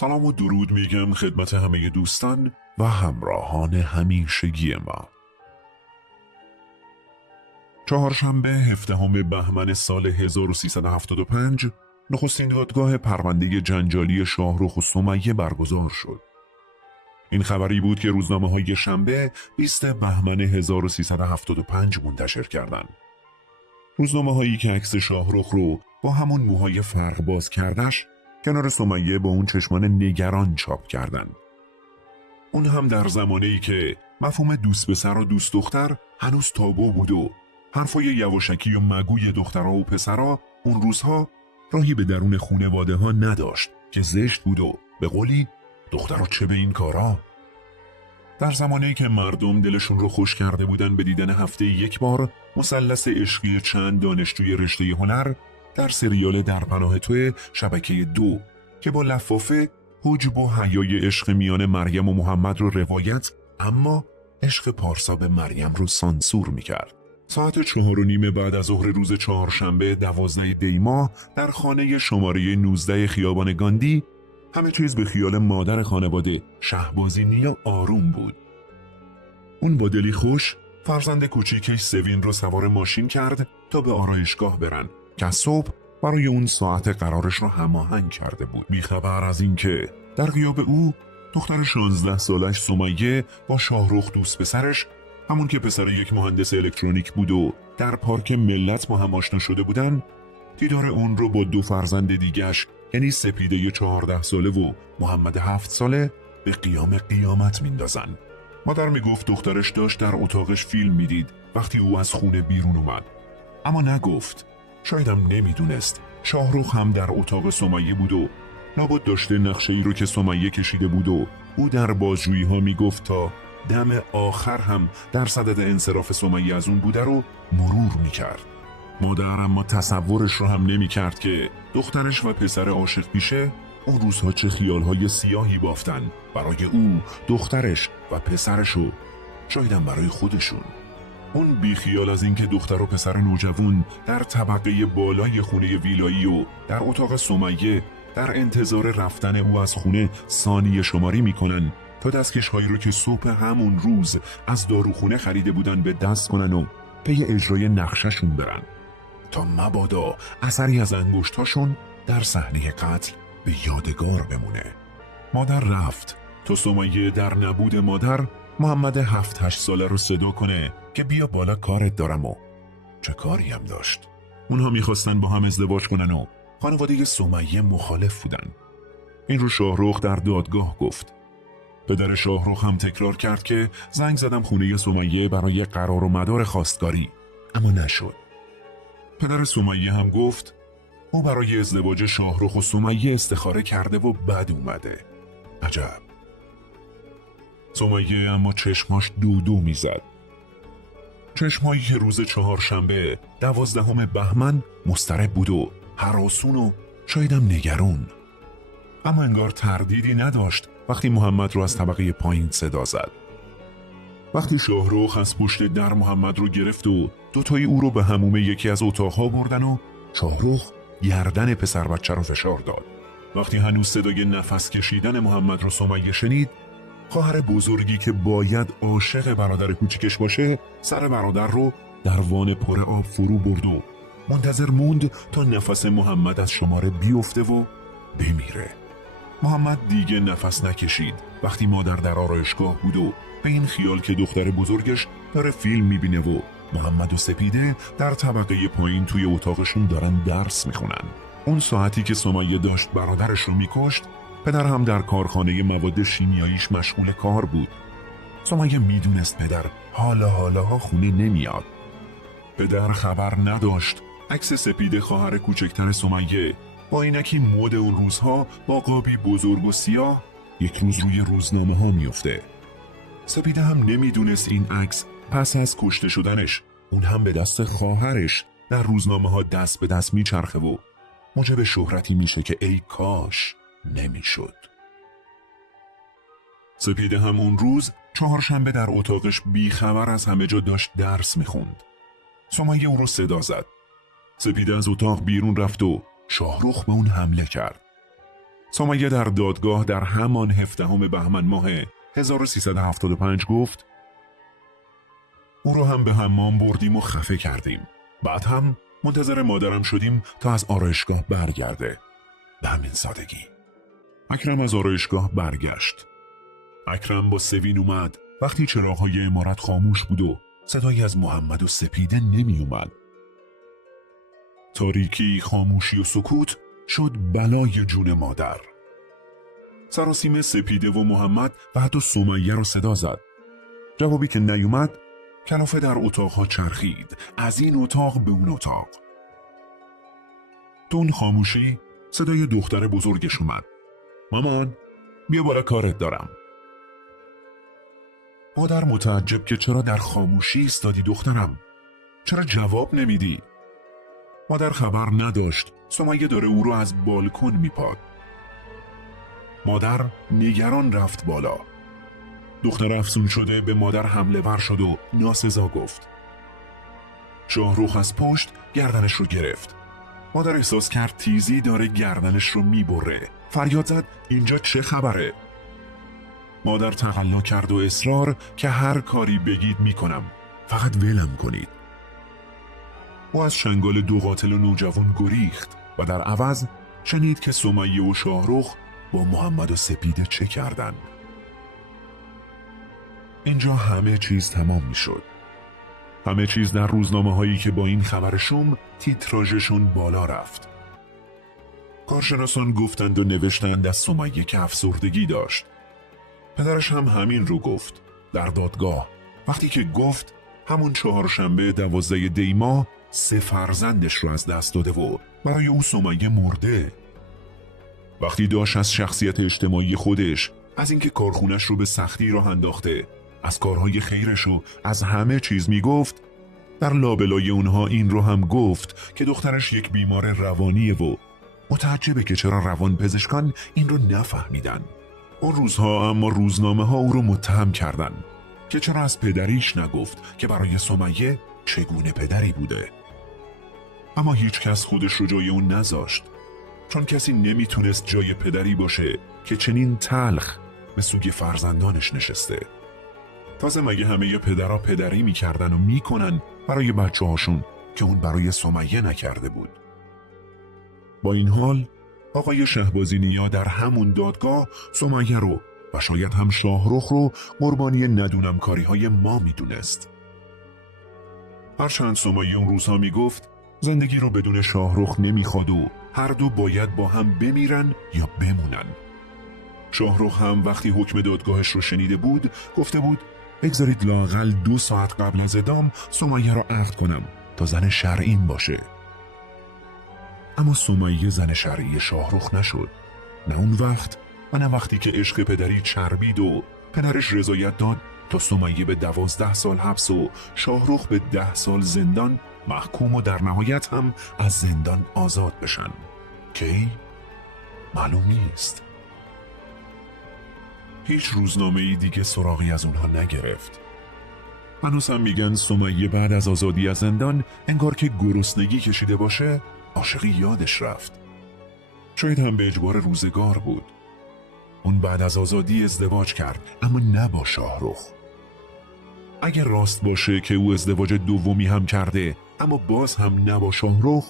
سلام و درود میگم خدمت همه دوستان و همراهان همیشگی ما. چهارشنبه 17 بهمن سال 1375 نخستین دادگاه پرونده جنجالی شاهرخ و سمیه برگزار شد. این خبری بود که روزنامه‌های شنبه 20 بهمن 1375 منتشر کردند. روزنامه‌هایی که عکس شاهرخ رو با همون موهای فرق باز کردش کنار سمیه با اون چشمان نگران چاپ کردن. اون هم در زمانه‌ای که مفهوم دوست پسر و دوست دختر هنوز تابو بود و حرفای یواشکی و مگوی دخترها و پسرها اون روزها راهی به درون خونواده ها نداشت که زشت بود و به قولی دخترها چه به این کارا. در زمانه‌ای که مردم دلشون رو خوش کرده بودن به دیدن هفته یک بار مثلث عشقی چند دانشجوی رشته هنر در سریال در پناه تو شبکه 2 که با لفافه حجب و حیای عشق میان مریم و محمد رو روایت، اما عشق پارسا به مریم رو سانسور میکرد. ساعت 4:30 بعد از ظهر روز چهارشنبه 12 دی ماه در خانه شماره 19 خیابان گاندی همه چیز به خیال مادر خانواده شهبازی نیا آروم بود. اون با دلی خوش فرزند کوچیکش سوین رو سوار ماشین کرد تا به آرایشگاه برن که صبح برای اون ساعت قرارش رو هماهنگ کرده بود. بیخبر از اینکه در غیاب او دختر 16 سالش سمیه با شاهرخ دوست پسرش، همون که پسر یک مهندس الکترونیک بود و در پارک ملت با هم آشنا شده بودن، دیدار اون رو با دو فرزند دیگش یعنی سپیده 14 ساله و محمد 7 ساله به قیام قیامت میندازن. مادر میگفت دخترش داشت در اتاقش فیلم میدید وقتی او از خونه بیرون اومد، اما نگفت. شایدم نمیدونست شاهرخ هم در اتاق سمیه بود و لابد داشته نقشه ای رو که سمیه کشیده بود و او در بازجویی ها میگفت تا دم آخر هم در صدد انصراف سمیه از اون بوده رو مرور میکرد. مادر اما تصورش رو هم نمیکرد که دخترش و پسر عاشق پیشه اون روزها چه خیالهای سیاهی بافتن برای او، دخترش و پسرش و شایدم برای خودشون. اون بیخیال از اینکه دختر و پسر نوجوان در طبقه بالای خونه ویلایی و در اتاق سمیه در انتظار رفتن او از خونه ثانیه شماری میکنن تا دستکش هایی رو که صبح همون روز از داروخونه خریده بودن به دست کنن و پی اجرای نقششون برن تا مبادا اثری از انگشتاشون در صحنه قتل به یادگار بمونه. مادر رفت تا سمیه در نبود مادر محمد 7-8 ساله رو صدا کنه که بیا بالا کارت دارم. و چه کاری هم داشت. اونها میخواستن با هم ازدواج کنن و خانواده سمیه مخالف بودن. این رو شاهرخ در دادگاه گفت. پدر شاهرخ هم تکرار کرد که زنگ زدم خونه سمیه برای قرار و مدار خواستگاری، اما نشد. پدر سمیه هم گفت او برای ازدواج شاهرخ و سمیه استخاره کرده و بد اومده. عجب. سمیه اما چشماش دو میزد. چشمایی که روز چهارشنبه 12 بهمن مضطرب بود و هراسون و شایدم نگران، اما انگار تردیدی نداشت وقتی محمد رو از طبقه پایین صدا زد. وقتی شاهرخ از پشت در محمد رو گرفت و دوتایی او رو به حموم یکی از اتاقها بردن و شاهرخ گردن پسر بچه رو فشار داد. وقتی هنوز صدای نفس کشیدن محمد رو سمیه شنید، خواهر بزرگی که باید عاشق برادر کوچیکش باشه سر برادر رو در وان پر آب فرو برد و منتظر موند تا نفس محمد از شماره بیفته و بمیره. محمد دیگه نفس نکشید وقتی مادر در آرایشگاه بود و به این خیال که دختر بزرگش داره فیلم میبینه و محمد و سپیده در طبقه پایین توی اتاقشون دارن درس میخونن. اون ساعتی که سمیه داشت برادرش رو میکشت، پدر هم در کارخانه مواد شیمیاییش مشغول کار بود. سمیه میدونست پدر حالاها خونه نمیاد. پدر خبر نداشت عکس سپیده خواهر کوچکتر سمیه با عینکی مد اون روزها با قابی بزرگ و سیاه یک روز روی روزنامه ها میفته. سپیده هم نمیدونست این عکس پس از کشته شدنش اون هم به دست خواهرش در روزنامه ها دست به دست میچرخه و موجب شهرتی میشه که ای کاش نمیشد. سپیده هم اون روز چهارشنبه در اتاقش بیخبر از همه جا داشت درس میخوند. سمیه او رو صدا زد. سپیده از اتاق بیرون رفت و شاهرخ به اون حمله کرد. سمیه در دادگاه در همان 17 بهمن ماه 1375 گفت: او رو هم به حمام بردیم و خفه کردیم. بعد هم منتظر مادرم شدیم تا از آرایشگاه برگرده. به همین سادگی. اکرم از آرایشگاه برگشت. اکرم با سوین اومد وقتی چراغ‌های عمارت خاموش بود و صدایی از محمد و سپیده نمی اومد. تاریکی، خاموشی و سکوت شد بلای جون مادر. سراسیمه سپیده و محمد و حتی سمیه رو صدا زد. جوابی که نیومد، کلافه در اتاقها چرخید، از این اتاق به اون اتاق. تو اون خاموشی صدای دختر بزرگش اومد: مامان، بیا بالا کارت دارم. مادر متعجب که چرا در خاموشی ایستادی دخترم؟ چرا جواب نمیدی؟ مادر خبر نداشت سمیه داره او رو از بالکن میپاد. مادر نگران رفت بالا. دختر افسون شده به مادر حمله ور شد و ناسزا گفت. شاهرخ از پشت گردنش رو گرفت. مادر احساس کرد تیزی داره گردنش رو میبره. فریاد زد: اینجا چه خبره؟ مادر تقلا کرد و اصرار که هر کاری بگید میکنم، فقط ولم کنید. او از چنگال دو قاتل و نوجوان گریخت و در عوض شنید که سمیه و شاهرخ با محمد و سپیده چه کردن. اینجا همه چیز تمام می شد. همه چیز در روزنامه هایی که با این خبر شوم تیتراژشون بالا رفت. کارشناسان گفتند و نوشتند از سمیه که افسردگی داشت. پدرش هم همین رو گفت در دادگاه، وقتی که گفت همون 4شنبه 12 دی ماه 3 فرزندش رو از دست داده و برای او سمیه مرده. وقتی داشت از شخصیت اجتماعی خودش، از اینکه کارخونش رو به سختی راه انداخته، از کارهای خیرش و از همه چیز میگفت، در لابلای اونها این رو هم گفت که دخترش یک بیمار روانیه و متعجبه که چرا روانپزشکان این رو نفهمیدن. اون روزها اما روزنامه ها او رو متهم کردن که چرا از پدریش نگفت که برای سمیه چگونه پدری بوده. اما هیچ کس خودش رو جای اون نذاشت، چون کسی نمیتونست جای پدری باشه که چنین تلخ به سوی فرزندانش نشسته. تازه مگه همه پدرها پدری میکردن و میکنن برای بچه هاشون که اون برای سمیه نکرده بود. با این حال آقای شهبازی نیا در همون دادگاه سمیه رو و شاید هم شاهرخ رو قربانی ندونم کاری های ما میدونست. هرچند سمیه اون روزها میگفت زندگی رو بدون شاهرخ نمیخواد و هر دو باید با هم بمیرن یا بمونن. شاهرخ هم وقتی حکم دادگاهش رو شنیده بود گفته بود بگذارید لااقل 2 ساعت قبل از اعدام سمیه را عقد کنم تا زن شرعیم باشه. اما سمیه زن شرعی شاهرخ نشد، نه اون وقت و نه وقتی که عشق پدری چربید و پدرش رضایت داد تا سمیه به 12 سال حبس و شاهرخ به 10 سال زندان محکوم و در نهایت هم از زندان آزاد بشن. کی؟ معلوم نیست. هیچ روزنامه‌ای دیگه سراغی از اونها نگرفت. هنوز هم میگن سمیه بعد از آزادی از زندان انگار که گرسنگی کشیده باشه عاشقی یادش رفت. شاید هم به اجبار روزگار بود. اون بعد از آزادی ازدواج کرد، اما نه با شاهرخ. اگر راست باشه که او ازدواج دومی هم کرده اما باز هم نه با شاهرخ،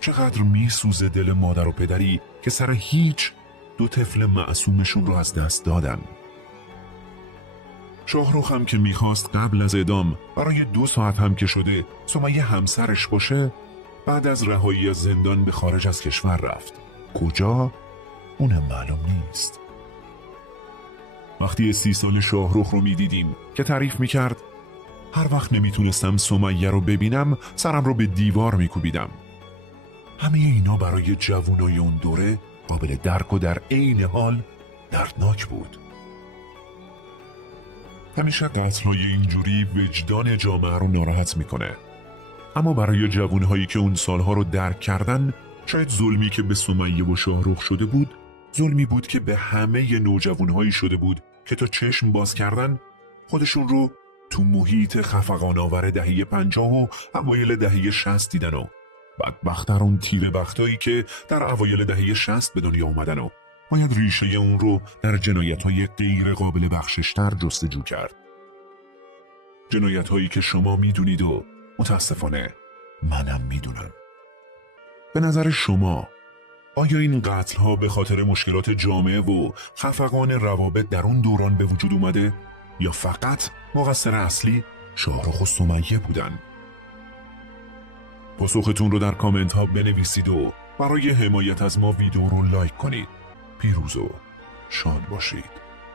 چقدر میسوزه دل مادر و پدری که سر هیچ 2 طفل معصومشون رو از دست دادن. شاهرخ هم که میخواست قبل از اعدام برای 2 ساعت هم که شده سمیه همسرش باشه، بعد از رهایی از زندان به خارج از کشور رفت. کجا؟ اونم معلوم نیست. وقتی 30 سال شاهرخ رو میدیدیم که تعریف میکرد هر وقت نمیتونستم سمیه رو ببینم سرم رو به دیوار میکوبیدم. همه اینا برای جوانای اون دوره قابل درک و در عین حال دردناک بود. همیشه قتل‌های اینجوری وجدان جامعه رو ناراحت میکنه، اما برای جوانهایی که اون سالها رو درک کردن، شاید ظلمی که به سمیه و شاهرخ شده بود ظلمی بود که به همه نوجوانهایی شده بود که تا چشم باز کردن خودشون رو تو محیط خفقان‌آور دهه 50 و اوایل دهه 60 دیدن و بدبخت‌تر اون تیره بختایی که در اوایل دهه 60 به دنیا اومدن و باید ریشه اون رو در جنایت‌های غیر قابل بخشش‌تر جستجو کرد. جنایت‌هایی که شما میدونید و متاسفانه منم میدونم. به نظر شما آیا این قتل‌ها به خاطر مشکلات جامعه و خفقان روابط در اون دوران به وجود اومده یا فقط مقصر اصلی شاهرخ و سمیه بودن؟ پاسختون رو در کامنت ها بنویسید و برای حمایت از ما ویدیو رو لایک کنید. پیروز و شاد باشید.